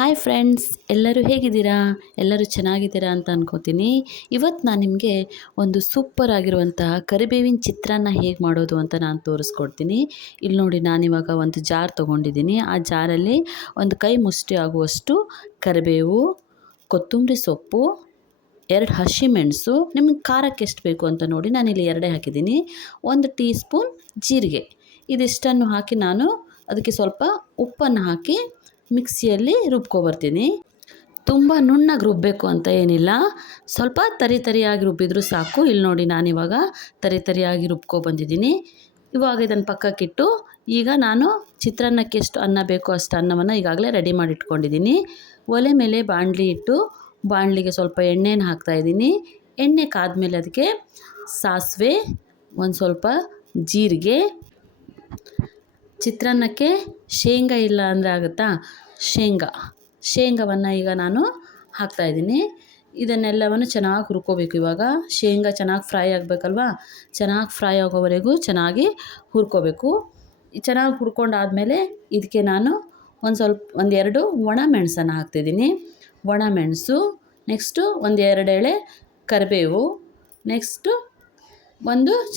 Hi friends, ಎಲ್ಲರೂ ಹೇಗಿದ್ದೀರಾ? ಎಲ್ಲರೂ ಚೆನ್ನಾಗಿದ್ದೀರಾ ಅಂತ ಅನ್ಕೋತೀನಿ. ಇವತ್ತು ನಾನು ನಿಮಗೆ ಒಂದು ಸೂಪರ್ ಆಗಿರುವಂತಹ ಕರಿಬೇವಿನ ಚಿತ್ರಾನ್ನ ಹೇಗೆ ಮಾಡೋದು ಅಂತ ನಾನು ತೋರಿಸ್ಕೊಡ್ತೀನಿ. ಇಲ್ಲಿ ನೋಡಿ, ನಾನಿವಾಗ ಒಂದು ಜಾರ್ ತೊಗೊಂಡಿದ್ದೀನಿ. ಆ ಜಾರಲ್ಲಿ ಒಂದು ಕೈ ಮುಷ್ಟಿ ಆಗುವಷ್ಟು ಕರಿಬೇವು, ಕೊತ್ತಂಬರಿ ಸೊಪ್ಪು, 2 ಹಸಿಮೆಣಸು, ನಿಮಗೆ ಖಾರಕ್ಕೆ ಎಷ್ಟು ಬೇಕು ಅಂತ ನೋಡಿ, ನಾನಿಲ್ಲಿ 2 ಹಾಕಿದ್ದೀನಿ. 1 ಟೀ ಸ್ಪೂನ್ ಜೀರಿಗೆ, ಇದಿಷ್ಟನ್ನು ಹಾಕಿ ನಾನು ಅದಕ್ಕೆ ಸ್ವಲ್ಪ ಉಪ್ಪನ್ನು ಹಾಕಿ ಮಿಕ್ಸಿಯಲ್ಲಿ ರುಬ್ಕೊಬರ್ತೀನಿ. ತುಂಬ ನುಣ್ಣಗೆ ರುಬ್ಬಬೇಕು ಅಂತ ಏನಿಲ್ಲ, ಸ್ವಲ್ಪ ತರಿಯಾಗಿ ರುಬ್ಬಿದ್ರೂ ಸಾಕು. ಇಲ್ಲಿ ನೋಡಿ, ನಾನಿವಾಗ ತರಿಯಾಗಿ ರುಬ್ಕೊಬಂದಿದ್ದೀನಿ. ಇವಾಗ ಇದನ್ನು ಪಕ್ಕಕ್ಕಿಟ್ಟು ಈಗ ನಾನು ಚಿತ್ರಾನ್ನಕ್ಕೆ ಎಷ್ಟು ಅನ್ನ ಬೇಕೋ ಅಷ್ಟು ಅನ್ನವನ್ನು ಈಗಾಗಲೇ ರೆಡಿ ಮಾಡಿ ಇಟ್ಕೊಂಡಿದ್ದೀನಿ. ಒಲೆ ಮೇಲೆ ಬಾಣಲಿ ಇಟ್ಟು ಬಾಣಲಿಗೆ ಸ್ವಲ್ಪ ಎಣ್ಣೆನ ಹಾಕ್ತಾಯಿದ್ದೀನಿ. ಎಣ್ಣೆ ಕಾದ್ಮೇಲೆ ಅದಕ್ಕೆ ಸಾಸಿವೆ, ಒಂದು ಸ್ವಲ್ಪ ಜೀರಿಗೆ, ಚಿತ್ರಾನ್ನಕ್ಕೆ ಶೇಂಗಾ ಇಲ್ಲ ಅಂದರೆ ಆಗುತ್ತಾ, ಶೇಂಗಾವನ್ನು ಈಗ ನಾನು ಹಾಕ್ತಾಯಿದ್ದೀನಿ. ಇದನ್ನೆಲ್ಲವನ್ನು ಚೆನ್ನಾಗಿ ಹುರ್ಕೋಬೇಕು. ಇವಾಗ ಶೇಂಗಾ ಚೆನ್ನಾಗಿ ಫ್ರೈ ಆಗಬೇಕಲ್ವ, ಚೆನ್ನಾಗಿ ಫ್ರೈ ಆಗೋವರೆಗೂ ಚೆನ್ನಾಗಿ ಹುರ್ಕೋಬೇಕು. ಚೆನ್ನಾಗಿ ಹುರ್ಕೊಂಡಾದಮೇಲೆ ಇದಕ್ಕೆ ನಾನು ಒಂದೆರಡು ಒಣ ಮೆಣಸನ್ನು ಹಾಕ್ತಿದ್ದೀನಿ. ಒಣ ಮೆಣಸು, ನೆಕ್ಸ್ಟು 1-2 ಎಳೆ ಕರಿಬೇವು, ನೆಕ್ಸ್ಟು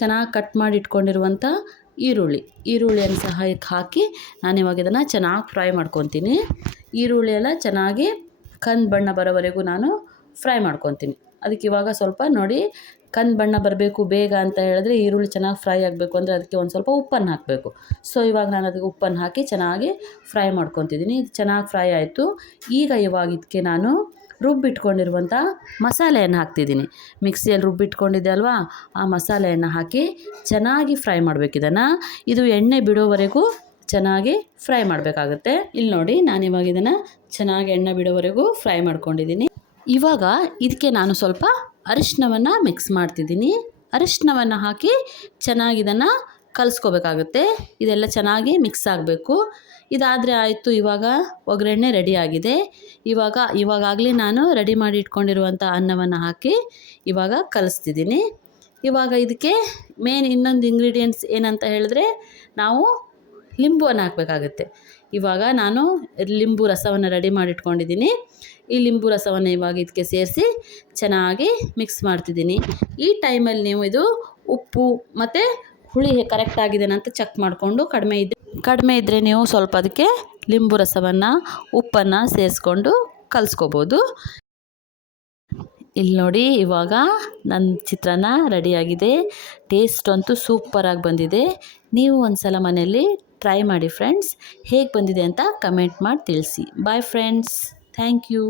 ಚೆನ್ನಾಗಿ ಕಟ್ ಮಾಡಿ ಇಟ್ಕೊಂಡಿರುವಂಥ ಈರುಳ್ಳಿಯನ್ನು ಸಹ ಹಾಕಿ ನಾನಿವಾಗ ಇದನ್ನು ಚೆನ್ನಾಗಿ ಫ್ರೈ ಮಾಡ್ಕೊತೀನಿ. ಈರುಳ್ಳಿ ಎಲ್ಲ ಚೆನ್ನಾಗಿ ಕಂದು ಬಣ್ಣ ಬರೋವರೆಗೂ ನಾನು ಫ್ರೈ ಮಾಡ್ಕೊತೀನಿ. ಅದಕ್ಕೆ ಇವಾಗ ಸ್ವಲ್ಪ ನೋಡಿ, ಕಂದು ಬಣ್ಣ ಬರಬೇಕು ಬೇಗ ಅಂತ ಹೇಳಿದ್ರೆ, ಈರುಳ್ಳಿ ಚೆನ್ನಾಗಿ ಫ್ರೈ ಆಗಬೇಕು ಅಂದರೆ ಅದಕ್ಕೆ ಒಂದು ಸ್ವಲ್ಪ ಉಪ್ಪನ್ನು ಹಾಕಬೇಕು. ಸೊ ಇವಾಗ ನಾನು ಅದಕ್ಕೆ ಉಪ್ಪನ್ನು ಹಾಕಿ ಚೆನ್ನಾಗಿ ಫ್ರೈ ಮಾಡ್ಕೊತಿದ್ದೀನಿ. ಇದು ಚೆನ್ನಾಗಿ ಫ್ರೈ ಆಯಿತು. ಇವಾಗ ಇದಕ್ಕೆ ನಾನು ರುಬ್ಬಿಟ್ಕೊಂಡಿರುವಂಥ ಮಸಾಲೆಯನ್ನು ಹಾಕ್ತಿದ್ದೀನಿ. ಮಿಕ್ಸಿಯಲ್ಲಿ ರುಬ್ಬಿಟ್ಕೊಂಡಿದ್ದೆ ಅಲ್ವಾ, ಆ ಮಸಾಲೆಯನ್ನು ಹಾಕಿ ಚೆನ್ನಾಗಿ ಫ್ರೈ ಮಾಡಬೇಕು. ಇದು ಎಣ್ಣೆ ಬಿಡೋವರೆಗೂ ಚೆನ್ನಾಗಿ ಫ್ರೈ ಮಾಡಬೇಕಾಗುತ್ತೆ. ಇಲ್ಲಿ ನೋಡಿ, ನಾನಿವಾಗ ಇದನ್ನು ಚೆನ್ನಾಗಿ ಎಣ್ಣೆ ಬಿಡೋವರೆಗೂ ಫ್ರೈ ಮಾಡ್ಕೊಂಡಿದ್ದೀನಿ. ಇವಾಗ ಇದಕ್ಕೆ ನಾನು ಸ್ವಲ್ಪ ಅರಿಶಿನವನ್ನು ಮಿಕ್ಸ್ ಮಾಡ್ತಿದ್ದೀನಿ. ಅರಿಶಿನವನ್ನು ಹಾಕಿ ಚೆನ್ನಾಗಿ ಇದನ್ನು ಕಲಿಸ್ಕೋಬೇಕಾಗುತ್ತೆ. ಇದೆಲ್ಲ ಚೆನ್ನಾಗಿ ಮಿಕ್ಸ್ ಆಗಬೇಕು. ಇದಾದರೆ ಆಯಿತು. ಇವಾಗ ಒಗ್ಗರಣೆ ರೆಡಿಯಾಗಿದೆ. ಇವಾಗಲೇ ನಾನು ರೆಡಿ ಮಾಡಿ ಇಟ್ಕೊಂಡಿರುವಂಥ ಅನ್ನವನ್ನು ಹಾಕಿ ಇವಾಗ ಕಲಿಸ್ತಿದ್ದೀನಿ. ಇವಾಗ ಇದಕ್ಕೆ ಮೇನ್ ಇನ್ನೊಂದು ಇಂಗ್ರೀಡಿಯೆಂಟ್ಸ್ ಏನಂತ ಹೇಳಿದ್ರೆ, ನಾವು ಲಿಂಬುವನ್ನು ಹಾಕಬೇಕಾಗುತ್ತೆ. ಇವಾಗ ನಾನು ಲಿಂಬು ರಸವನ್ನು ರೆಡಿ ಮಾಡಿ ಇಟ್ಕೊಂಡಿದ್ದೀನಿ. ಈ ಲಿಂಬು ರಸವನ್ನು ಇವಾಗ ಇದಕ್ಕೆ ಸೇರಿಸಿ ಚೆನ್ನಾಗಿ ಮಿಕ್ಸ್ ಮಾಡ್ತಿದ್ದೀನಿ. ಈ ಟೈಮಲ್ಲಿ ನೀವು ಇದು ಉಪ್ಪು ಮತ್ತು ಹುಳಿ ಕರೆಕ್ಟ್ ಆಗಿದೆನಾ ಅಂತ ಚೆಕ್ ಮಾಡಿಕೊಂಡು, ಕಡಿಮೆ ಇದ್ದರೆ ನೀವು ಸ್ವಲ್ಪ ಅದಕ್ಕೆ ಲಿಂಬು ರಸವನ್ನು, ಉಪ್ಪನ್ನು ಸೇರಿಸ್ಕೊಂಡು ಕಲಿಸ್ಕೋಬೋದು. ಇಲ್ಲಿ ನೋಡಿ, ಇವಾಗ ನನ್ನ ಚಿತ್ರಾನ್ನ ರೆಡಿಯಾಗಿದೆ. ಟೇಸ್ಟ್ ಅಂತೂ ಸೂಪರಾಗಿ ಬಂದಿದೆ. ನೀವು ಒಂದು ಸಲ ಮನೆಯಲ್ಲಿ ಟ್ರೈ ಮಾಡಿ ಫ್ರೆಂಡ್ಸ್. ಹೇಗೆ ಬಂದಿದೆ ಅಂತ ಕಮೆಂಟ್ ಮಾಡಿ ತಿಳಿಸಿ. Bye friends, thank you.